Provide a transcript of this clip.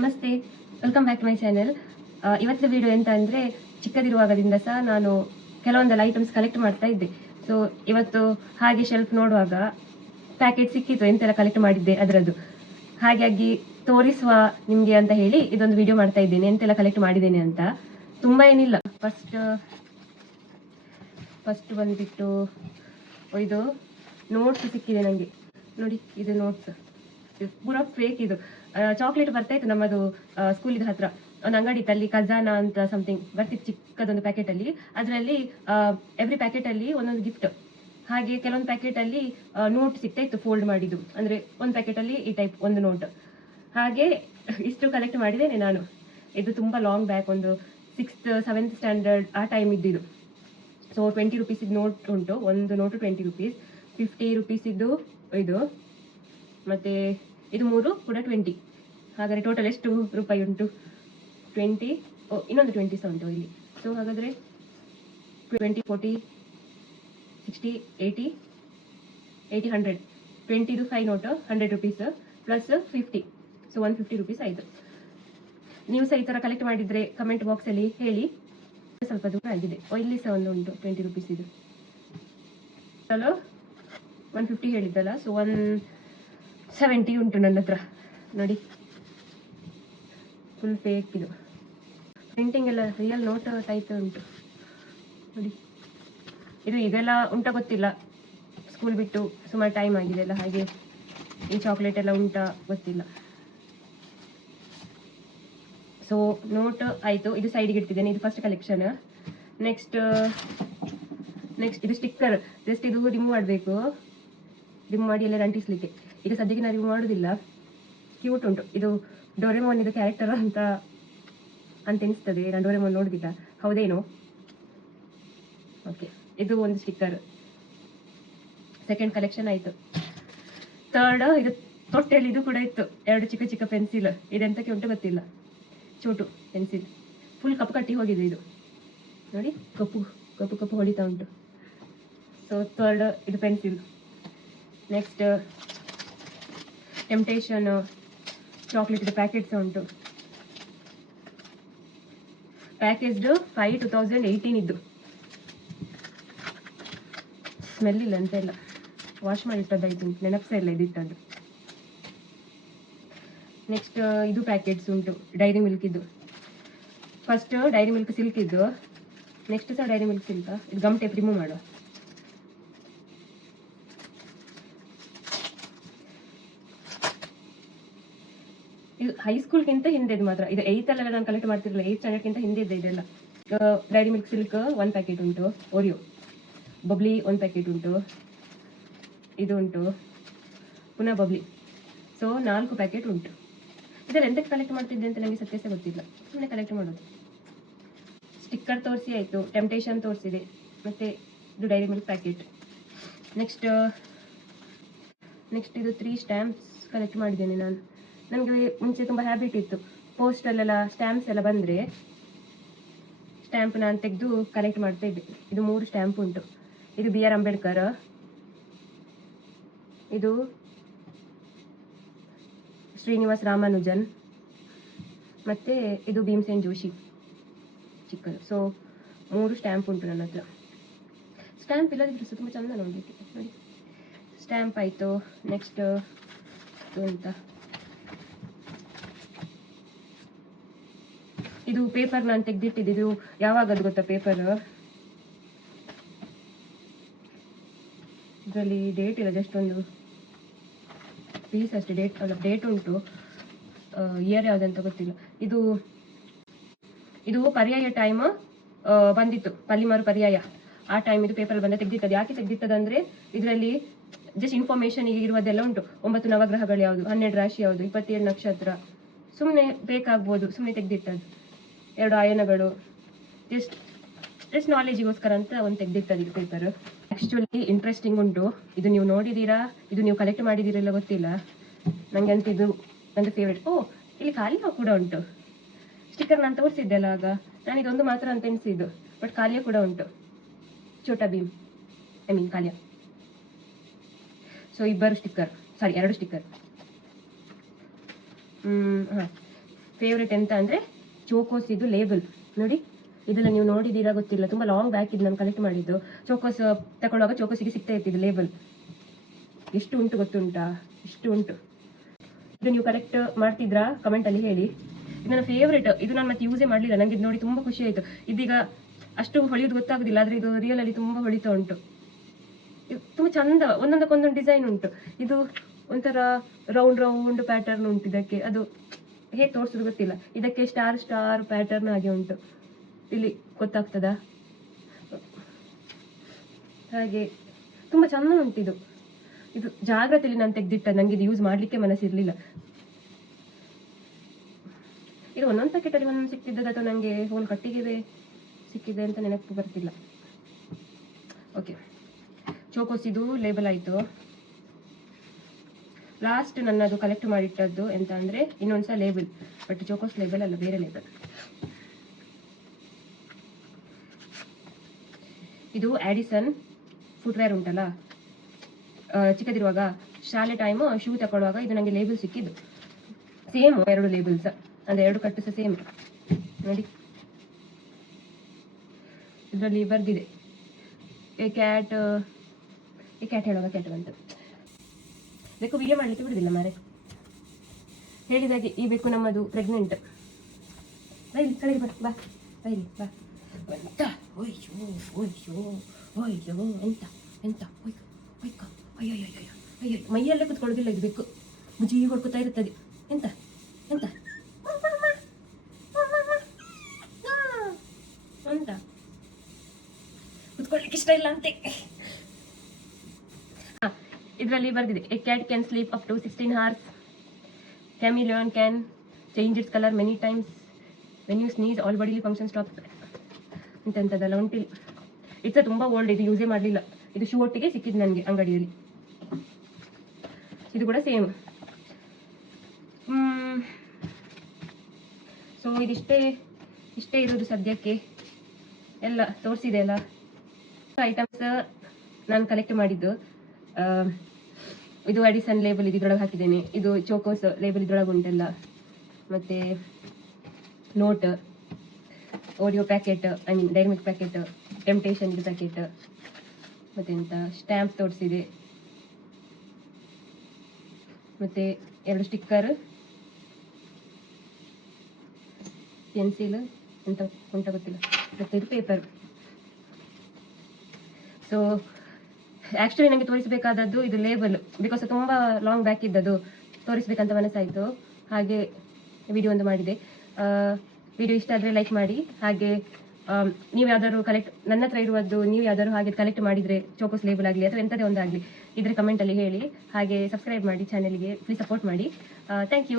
ನಮಸ್ತೆ, welcome back to my channel. ಇವತ್ತಿನ video ಎಂತ ಅಂದರೆ, ಚಿಕ್ಕದಿರುವಾಗದಿಂದ ಸಹ ನಾನು ಕೆಲವೊಂದೆಲ್ಲ ಐಟಮ್ಸ್ ಕಲೆಕ್ಟ್ ಮಾಡ್ತಾ ಇದ್ದೆ. ಸೊ ಇವತ್ತು ಹಾಗೆ ಶೆಲ್ಫ್ ನೋಡುವಾಗ ಪ್ಯಾಕೆಟ್ ಸಿಕ್ಕಿತ್ತು ಎಂತೆಲ್ಲ ಕಲೆಕ್ಟ್ ಮಾಡಿದ್ದೆ ಅದರದ್ದು. ಹಾಗಾಗಿ ತೋರಿಸುವ ನಿಮಗೆ ಅಂತ ಹೇಳಿ ಇದೊಂದು ವಿಡಿಯೋ ಮಾಡ್ತಾ ಇದ್ದೇನೆ, ಎಂತೆಲ್ಲ ಕಲೆಕ್ಟ್ ಮಾಡಿದ್ದೇನೆ ಅಂತ. ತುಂಬ ಏನಿಲ್ಲ. ಫಸ್ಟ್ ಬಂದುಬಿಟ್ಟು ಇದು ನೋಟ್ಸ್ ಸಿಕ್ಕಿದೆ ನನಗೆ. ನೋಡಿ, ಇದು ನೋಟ್ಸ್ ಪೂರಾ ಫೇಕ್. ಇದು ಚಾಕ್ಲೇಟ್ ಬರ್ತಾ ಇತ್ತು ನಮ್ಮದು ಸ್ಕೂಲಿದ ಹತ್ರ ಒಂದು ಅಂಗಡಿ ಇತ್ತು, ಅಲ್ಲಿ ಖಜಾನಾ ಅಂತ ಸಮಥಿಂಗ್ ಬರ್ತಿತ್ತು ಚಿಕ್ಕದೊಂದು ಪ್ಯಾಕೆಟ್ ಅಲ್ಲಿ. ಅದರಲ್ಲಿ ಎವ್ರಿ ಪ್ಯಾಕೆಟ್ ಅಲ್ಲಿ ಒಂದೊಂದು ಗಿಫ್ಟ್. ಹಾಗೆ ಕೆಲವೊಂದು ಪ್ಯಾಕೆಟ್ ಅಲ್ಲಿ ನೋಟ್ ಸಿಗ್ತಾ ಇತ್ತು ಫೋಲ್ಡ್ ಮಾಡಿದ್ದು, ಅಂದ್ರೆ ಒಂದು ಪ್ಯಾಕೆಟ್ ಅಲ್ಲಿ ಈ ಟೈಪ್ ಒಂದು ನೋಟ್. ಹಾಗೆ ಇಷ್ಟು ಕಲೆಕ್ಟ್ ಮಾಡಿದ್ದೇನೆ ನಾನು. ಇದು ತುಂಬಾ ಲಾಂಗ್ ಬ್ಯಾಕ್, ಒಂದು 6th 7th ಸ್ಟ್ಯಾಂಡರ್ಡ್ ಆ ಟೈಮ್ ಇದ್ದಿದ್ದು. ಸೊ 20 ರುಪೀಸ್ ನೋಟ್ ಉಂಟು, ಒಂದು ನೋಟು 20 ರುಪೀಸ್, 50 ರುಪೀಸ್ ಇದ್ದು ಇದು, ಮತ್ತೆ ಇದು ಮೂರು ಕೂಡ 20. ಹಾಗಾದರೆ ಟೋಟಲ್ ಎಷ್ಟು ರೂಪಾಯಿ ಉಂಟು? 20, ಇನ್ನೊಂದು 20 ಸಹ ಉಂಟು ಇಲ್ಲಿ. ಸೊ ಹಾಗಾದರೆ 20, 40, 60, 80, 100. 20 5 note 100 rupees plus 50, so 150 rupees ಆಯಿತು. ನೀವು ಸಹ ಈ ಥರ ಕಲೆಕ್ಟ್ ಮಾಡಿದರೆ ಕಮೆಂಟ್ ಬಾಕ್ಸಲ್ಲಿ ಹೇಳಿ. ಸ್ವಲ್ಪ ದೂರ ಆಗಿದೆ. ಇಲ್ಲಿ ಸಹ ಒಂದು ಉಂಟು 20 ರುಪೀಸ್ ಇದು. ಚಲೋ 150 ಹೇಳಿದ್ದಲ್ಲ, ಸೊ 170 ಉಂಟು ನನ್ನ ಹತ್ರ. ನೋಡಿ, ಫುಲ್ ಫೇಕ್ ಇದು. ಪ್ರಿಂಟಿಂಗ್ ಎಲ್ಲ ರಿಯಲ್ ನೋಟ್ ಟೈಪ್ ಉಂಟು ನೋಡಿ. ಇದು ಇದೆಲ್ಲ ಉಂಟಾ ಗೊತ್ತಿಲ್ಲ, ಸ್ಕೂಲ್ ಬಿಟ್ಟು ಸುಮಾರು ಟೈಮ್ ಆಗಿದೆ ಅಲ್ಲ, ಹಾಗೆ ಈ ಚಾಕ್ಲೇಟ್ ಎಲ್ಲ ಉಂಟಾ ಗೊತ್ತಿಲ್ಲ. ಸೊ ನೋಟ್ ಆಯಿತು, ಇದು ಸೈಡಿಗೆ ಇಡ್ತಿದ್ದೇನೆ. ಇದು ಫಸ್ಟ್ ಕಲೆಕ್ಷನ್. ನೆಕ್ಸ್ಟ್ ಇದು ಸ್ಟಿಕ್ಕರ್. ಜಸ್ಟ್ ಇದು ರಿಮೂವ್ ಮಾಡಬೇಕು, ರಿಮೂವ್ ಮಾಡಿ ಎಲ್ಲ ಅಂಟಿಸ್ಲಿಕ್ಕೆ. ಈಗ ಸದ್ಯಕ್ಕೆ ನಾನು ರಿಮೂವ್ ಮಾಡೋದಿಲ್ಲ. ಕ್ಯೂಟ್ ಉಂಟು ಇದು. ಡೋರೆಮೋನ್ ಇದು ಕ್ಯಾರೆಕ್ಟರ್ ಅಂತ ಎನಿಸ್ತದೆ. ನಾನು ಡೋರೆಮೋನ್ ನೋಡುದಿಲ್ಲ, ಹೌದೇನೋ. ಓಕೆ, ಇದು ಒಂದು ಸ್ಟಿಕ್ಕರ್. ಸೆಕೆಂಡ್ ಕಲೆಕ್ಷನ್ ಆಯಿತು. ಥರ್ಡ್ ಇದು ತೊಟ್ಟೆಯಲ್ಲಿ ಇದು ಕೂಡ ಇತ್ತು, 2 ಚಿಕ್ಕ ಚಿಕ್ಕ ಪೆನ್ಸಿಲ್. ಇದೆಂತಕ್ಕೆ ಉಂಟು ಗೊತ್ತಿಲ್ಲ, ಚೋಟು ಪೆನ್ಸಿಲ್. ಫುಲ್ ಕಪ್ಪು ಕಟ್ಟಿ ಹೋಗಿದೆ ಇದು ನೋಡಿ, ಕಪ್ಪು ಕಪ್ಪು ಕಪ್ಪು ಹೊಡಿತಾ ಉಂಟು. ಸೊ ಥರ್ಡ್ ಇದು pencil. Next temptation chocolate packets ಉಂಟು. ಪ್ಯಾಕೇಜ್ಡ್ 5 2018 ಇದ್ದು. ಸ್ಮೆಲ್ ಇಲ್ಲ ಅಂತ ಇಲ್ಲ, ವಾಶ್ ಮಾಡಿಟ್ಟದ್ದು ಐ ಥಿಂಕ್, ನೆನಪೇ ಇಲ್ಲ ಇದಿಟ್ಟದ್ದು. ನೆಕ್ಸ್ಟ್ ಇದು ಪ್ಯಾಕೆಟ್ಸ್ ಉಂಟು, ಡೈರಿ ಮಿಲ್ಕ್ ಇದ್ದು. ಫಸ್ಟ್ ಡೈರಿ ಮಿಲ್ಕ್ ಸಿಲ್ಕ್ ಇದ್ದು, ನೆಕ್ಸ್ಟ್ ಸಹ ಡೈರಿ ಮಿಲ್ಕ್ ಸಿಲ್ಕ್. ಇದು ಗಮ್ ಟೇಪ್ ರಿಮೂವ್ ಮಾಡುವ. ಇದು ಹೈಸ್ಕೂಲ್ಗಿಂತ ಹಿಂದೆದು ಮಾತ್ರ. ಇದು 8th ಅಲ್ಲೆಲ್ಲ ನಾನು ಕಲೆಕ್ಟ್ ಮಾಡ್ತಿರಲಿಲ್ಲ, 8th ಸ್ಟ್ಯಾಂಡರ್ಡ್ಗಿಂತ ಹಿಂದೆ ಇದೆ ಇದೆಲ್ಲ. ಡೈರಿ ಮಿಲ್ಕ್ ಸಿಲ್ಕ್ 1 ಪ್ಯಾಕೆಟ್ ಉಂಟು, ಓರಿಯೋ ಬಬ್ಲಿ 1 ಪ್ಯಾಕೆಟ್ ಉಂಟು, ಇದು ಉಂಟು, ಪುನಃ ಬಬ್ಲಿ. ಸೊ 4 ಪ್ಯಾಕೆಟ್ ಉಂಟು. ಇದೆಲ್ಲ ಎಂತಕ್ಕೆ ಕಲೆಕ್ಟ್ ಮಾಡ್ತಿದ್ದೆ ಅಂತ ನನಗೆ ಸತ್ಯ ಸಹ ಗೊತ್ತಿಲ್ಲ, ಸುಮ್ಮನೆ ಕಲೆಕ್ಟ್ ಮಾಡೋದು. ಸ್ಟಿಕ್ಕರ್ ತೋರಿಸಿ ಆಯಿತು, ಟೆಂಪ್ಟೇಷನ್ ತೋರಿಸಿದೆ, ಮತ್ತು ಇದು ಡೈರಿ ಮಿಲ್ಕ್ ಪ್ಯಾಕೆಟ್. ನೆಕ್ಸ್ಟ್ ಇದು 3 ಸ್ಟ್ಯಾಂಪ್ಸ್ ಕಲೆಕ್ಟ್ ಮಾಡಿದ್ದೇನೆ ನಾನು. ನನಗೆ ಮುಂಚೆ ತುಂಬ ಹ್ಯಾಬಿಟ್ ಇತ್ತು, ಪೋಸ್ಟಲ್ಲೆಲ್ಲ ಸ್ಟ್ಯಾಂಪ್ಸ್ ಎಲ್ಲ ಬಂದರೆ ಸ್ಟ್ಯಾಂಪ್ ನಾನು ತೆಗೆದು ಕಲೆಕ್ಟ್ ಮಾಡ್ತಾ ಇದ್ದೆ. ಇದು 3 ಸ್ಟ್ಯಾಂಪ್ ಉಂಟು. ಇದು BR ಅಂಬೇಡ್ಕರ್, ಇದು ಶ್ರೀನಿವಾಸ್ ರಾಮಾನುಜನ್, ಮತ್ತು ಇದು ಭೀಮಸೇನ್ ಜೋಶಿ ಚಿಕ್ಕದು. ಸೊ 3 ಸ್ಟ್ಯಾಂಪ್ ಉಂಟು ನನ್ನ ಹತ್ರ. ಸ್ಟ್ಯಾಂಪ್ ಇಲ್ಲದಿದ್ರು ಸಹ ತುಂಬ ಚಂದ ನೋಡಲಿಕ್ಕೆ ನೋಡಿ. ಸ್ಟ್ಯಾಂಪ್ ಆಯಿತು. ನೆಕ್ಸ್ಟ್ ಇದು ಅಂತ, ಇದು ಪೇಪರ್ ನಾನು ತೆಗೆದಿಟ್ಟಿದ್ದು. ಇದು ಯಾವಾಗದು ಗೊತ್ತಾ ಪೇಪರ್? ಇದರಲ್ಲಿ ಡೇಟ್ ಇಲ್ಲ, ಜಸ್ಟ್ ಒಂದು ಪೀಸ್ ಅಷ್ಟೇ. ಡೇಟ್ ಉಂಟು, ಇಯರ್ ಯಾವುದಂತ ಗೊತ್ತಿಲ್ಲ. ಇದು ಪರ್ಯಾಯ ಟೈಮ್ ಬಂದಿತ್ತು, ಪಲ್ಲಿಮಾರು ಪರ್ಯಾಯ ಆ ಟೈಮ್ ಇದು ಪೇಪರ್ ಬಂದ ತೆಗೆದಿತ್ತದು. ಯಾಕೆ ತೆಗೆದಿತ್ತದಂದ್ರೆ ಇದರಲ್ಲಿ ಜಸ್ಟ್ ಇನ್ಫಾರ್ಮೇಶನ್ ಇರುವುದೆಲ್ಲ ಉಂಟು. 9 ನವಗ್ರಹಗಳು ಯಾವುದು, 12 ರಾಶಿ ಯಾವುದು, 27 ನಕ್ಷತ್ರ. ಸುಮ್ಮನೆ ಬೇಕಾಗ್ಬೋದು, ಸುಮ್ಮನೆ ತೆಗೆದಿಟ್ಟದ್ದು. 2 ಆಯನಗಳು, ಜಸ್ಟ್ ನಾಲೆಜಿಗೋಸ್ಕರ ಅಂತ ಒಂದು ತೆಗೆದಿಟ್ಟದ್ದು ಇದು ಪೇಪರ್. ಆ್ಯಕ್ಚುಲಿ ಇಂಟ್ರೆಸ್ಟಿಂಗ್ ಉಂಟು. ಇದು ನೀವು ನೋಡಿದ್ದೀರಾ, ಇದು ನೀವು ಕಲೆಕ್ಟ್ ಮಾಡಿದ್ದೀರಲ್ಲ ಗೊತ್ತಿಲ್ಲ. ನನಗೆ ಅಂತ ಇದು ನನ್ನ ಫೇವ್ರೇಟ್. ಇಲ್ಲಿ ಖಾಲಿಯ ಕೂಡ ಉಂಟು. ಸ್ಟಿಕ್ಕರ್ ನಾನು ತೋರಿಸಿದ್ದೆ ಅಲ್ಲ ಆಗ, ನಾನು ಇದೊಂದು ಮಾತ್ರ ಅಂತ ಎಣಿಸಿದ್ದು, ಬಟ್ ಖಾಲಿಯ ಕೂಡ ಉಂಟು. Chhota Bheem, I mean Kalia. So 2 sticker. Favourite ಎಂತ ಅಂದರೆ ಚೋಕೋಸ್ ಇದು ಲೇಬಲ್ ನೋಡಿ. ಇದೆಲ್ಲ ನೀವು ನೋಡಿದ್ದೀರಾ ಗೊತ್ತಿಲ್ಲ, ತುಂಬ ಲಾಂಗ್ ಬ್ಯಾಕ್ ಇದು ನಾನು ಕಲೆಕ್ಟ್ ಮಾಡಿದ್ದು. ಚೋಕೋಸ್ ತಗೊಳ್ಳುವಾಗ ಚೋಕೋಸಿಗೆ ಸಿಗ್ತಾ ಇರ್ತಿದ್ದು ಲೇಬಲ್. ಎಷ್ಟು ಉಂಟು ಗೊತ್ತುಂಟಾ, ಇಷ್ಟು ಉಂಟು. ಇದು ನೀವು ಕಲೆಕ್ಟ್ ಮಾಡ್ತಿದ್ರಾ ಕಮೆಂಟಲ್ಲಿ ಹೇಳಿ. ಇದು ನನ್ನ ಫೇವ್ರೇಟ್. ಇದು ನಾನು ಮತ್ತೆ ಯೂಸೇ ಮಾಡಲಿಲ್ಲ, ನನಗೆ ಇದು ನೋಡಿ ತುಂಬ ಖುಷಿ ಆಯಿತು. ಇದೀಗ ಅಷ್ಟು ಹೊಳೆಯೋದು ಗೊತ್ತಾಗೋದಿಲ್ಲ, ಆದರೆ ಇದು ರಿಯಲಲ್ಲಿ ತುಂಬ ಹೊಳಿತಾ ಉಂಟು. ಇದು ತುಂಬ ಚಂದ, ಒಂದೊಂದಕ್ಕೊಂದೊಂದು ಡಿಸೈನ್ ಉಂಟು. ಇದು ಒಂಥರ ರೌಂಡ್ ರೌಂಡ್ ಪ್ಯಾಟರ್ನ್ ಉಂಟು ಇದಕ್ಕೆ. ಅದು ಹೇಗೆ ತೋರಿಸೋದು ಗೊತ್ತಿಲ್ಲ. ಇದಕ್ಕೆ ಸ್ಟಾರ್ ಸ್ಟಾರ್ ಪ್ಯಾಟರ್ನ್ ಆಗಿ ಉಂಟು, ಇಲ್ಲಿ ಗೊತ್ತಾಗ್ತದಾ? ಹಾಗೆ ತುಂಬ ಚಂದ ಉಂಟು ಇದು. ಇದು ಜಾಗ್ರತೆಯಲ್ಲಿ ನಾನು ತೆಗೆದಿಟ್ಟ, ನನಗೆ ಇದು ಯೂಸ್ ಮಾಡಲಿಕ್ಕೆ ಮನಸ್ಸಿರಲಿಲ್ಲ. ಇದು ಒಂದೊಂದು ಪ್ಯಾಕೆಟಲ್ಲಿ ಒಂದೊಂದು ಸಿಕ್ತಿದ್ದದ್ದು ಅಥವಾ ನನಗೆ ಹೋಲ್ ಕಟ್ಟಿಗೆ ಸಿಕ್ಕಿದೆ ಅಂತ ನೆನಪು ಬರ್ತಿಲ್ಲ. ಓಕೆ, ಚೋಕೋಸ್ ಇದು ಲೇಬಲ್ ಆಯಿತು. ಲಾಸ್ಟ್ ನನ್ನದು ಕಲೆಕ್ಟ್ ಮಾಡಿಟ್ಟದ್ದು ಎಂತ ಅಂದರೆ ಇನ್ನೊಂದು ಸಹ ಲೇಬಲ್, ಬಟ್ ಚೋಕೋಸ್ ಲೇಬಲ್ ಅಲ್ಲ, ಬೇರೆ ಲೇಬಲ್. ಇದು ಆಡಿಸನ್ ಫುಟ್ವೇರ್ ಉಂಟಲ್ಲ, ಚಿಕ್ಕದಿರುವಾಗ ಶಾಲೆ ಟೈಮು ಶೂ ತಗೊಳ್ಳುವಾಗ ಇದು ನನಗೆ ಲೇಬಲ್ ಸಿಕ್ಕಿದ್ದು. ಸೇಮ್ ಎರಡು ಲೇಬಲ್ಸ್, ಅಂದರೆ ಎರಡು ಕಟ್ಟು ಸಹ ಸೇಮ್ ನೋಡಿ. ಇದರಲ್ಲಿ ಬರ್ದಿದೆ ಎ ಕ್ಯಾಟ್ ಹೇಳುವಾಗ ಕ್ಯಾಟ್ ಬಂತು. ಬೆಕ್ಕು ವಿಡಿಯೋ ಮಾಡಲಿಕ್ಕೆ ಬಿಡುದಿಲ್ಲ ಮಾರೆ. ಹೇಳಿದಾಗೆ ಈ ಬೆಕ್ಕು ನಮ್ಮದು ಪ್ರೆಗ್ನೆಂಟ್. ಬೈಲಿ ಕಳೆಗೆ ಬಾ ಬೈಲಿ ಬಾ. ಎಂತ ಓಯ್ಯೋ ಓಯ್ಯೋ ಓಯ್ಯೋ ಎಂತ ಎಂತ ಒಯ್ಕ ಒಯ್ಕ ಅಯ್ಯೋ ಅಯ್ಯೋ ಅಯ್ಯೋ, ಮೈಯಲ್ಲೇ ಕುತ್ಕೊಳ್ಳೋದಿಲ್ಲ ಇದು ಬೆಕ್ಕು, ಮುಜಿ ಹೊಡ್ಕೊತಾ ಇರುತ್ತದೆ. ಎಂತ ಎಂತ ಅಂತ ಕುತ್ಕೊಳ್ಳಿಕ್ಕೆ ಇಷ್ಟ ಇಲ್ಲ ಅಂತೆ. ಇದರಲ್ಲಿ ಬರ್ದಿದೆ a cat can sleep up to 16 hours. Chameleon can change its colour many times. When you sneeze all bodily function stop ಇಂಥದ್ದೆಲ್ಲ ಉಂಟಿಲ್ಲ. ಇದು ಸಹ ತುಂಬ ಓಲ್ಡ್, ಇದು ಯೂಸೇ ಮಾಡಲಿಲ್ಲ. ಇದು ಶೂ ಒಟ್ಟಿಗೆ ಸಿಕ್ಕಿದ್ದು ನನಗೆ ಅಂಗಡಿಯಲ್ಲಿ. ಇದು ಕೂಡ ಸೇಮ್. ಸೊ ಇಷ್ಟೇ ಇರೋದು ಸದ್ಯಕ್ಕೆ. ಎಲ್ಲ ತೋರಿಸಿದೆ ಅಲ್ಲ ಐಟಮ್ಸ್ ನಾನು ಕಲೆಕ್ಟ್ ಮಾಡಿದ್ದು. ಇದು ಅಡಿಸನ್ ಲೇಬಲ್ ಇದ್ರೊಳಗೆ ಹಾಕಿದ್ದೇನೆ. ಇದು ಚೋಕೋಸ್ ಲೇಬಲ್ ಇದ್ರೊಳಗೆ ಉಂಟೆಲ್ಲ. ಮತ್ತು note, Oreo packet, I mean Dairy Milk packet, temptation ಇದು ಪ್ಯಾಕೆಟ್, ಮತ್ತೆಂತ ಸ್ಟ್ಯಾಂಪ್ ತೋರಿಸಿದೆ. ಮತ್ತು 2 ಸ್ಟಿಕ್ಕರ್, ಪೆನ್ಸಿಲ್ ಎಂತ ಉಂಟ ಗೊತ್ತಿಲ್ಲ, ಮತ್ತು ಇದು ಪೇಪರ್. ಸೊ ಆ್ಯಕ್ಚುಲಿ ನನಗೆ ತೋರಿಸಬೇಕಾದದ್ದು ಇದು ಲೇಬಲ್, ಬಿಕಾಸ್ ತುಂಬ ಲಾಂಗ್ ಬ್ಯಾಕ್ ಇದ್ದದ್ದು ತೋರಿಸ್ಬೇಕಂತ ಮನಸ್ಸಾಯಿತು, ಹಾಗೆ ವಿಡಿಯೋ ಒಂದು ಮಾಡಿದೆ. ವಿಡಿಯೋ ಇಷ್ಟ ಆದರೆ ಲೈಕ್ ಮಾಡಿ. ಹಾಗೆ ನೀವು ಯಾವ್ದಾದ್ರು ನನ್ನ ಹತ್ರ ಇರುವುದು ನೀವು ಯಾವ್ದಾದ್ರು ಹಾಗೆ ಕಲೆಕ್ಟ್ ಮಾಡಿದರೆ, ಚೋಕೋಸ್ ಲೇಬಲ್ ಆಗಲಿ ಅಥವಾ ಎಂಥದೇ ಒಂದಾಗಲಿ ಇದ್ರೆ ಕಮೆಂಟಲ್ಲಿ ಹೇಳಿ. ಹಾಗೆ ಸಬ್ಸ್ಕ್ರೈಬ್ ಮಾಡಿ ಚಾನಲ್ಗೆ, ಪ್ಲೀಸ್ ಸಪೋರ್ಟ್ ಮಾಡಿ. Thank you.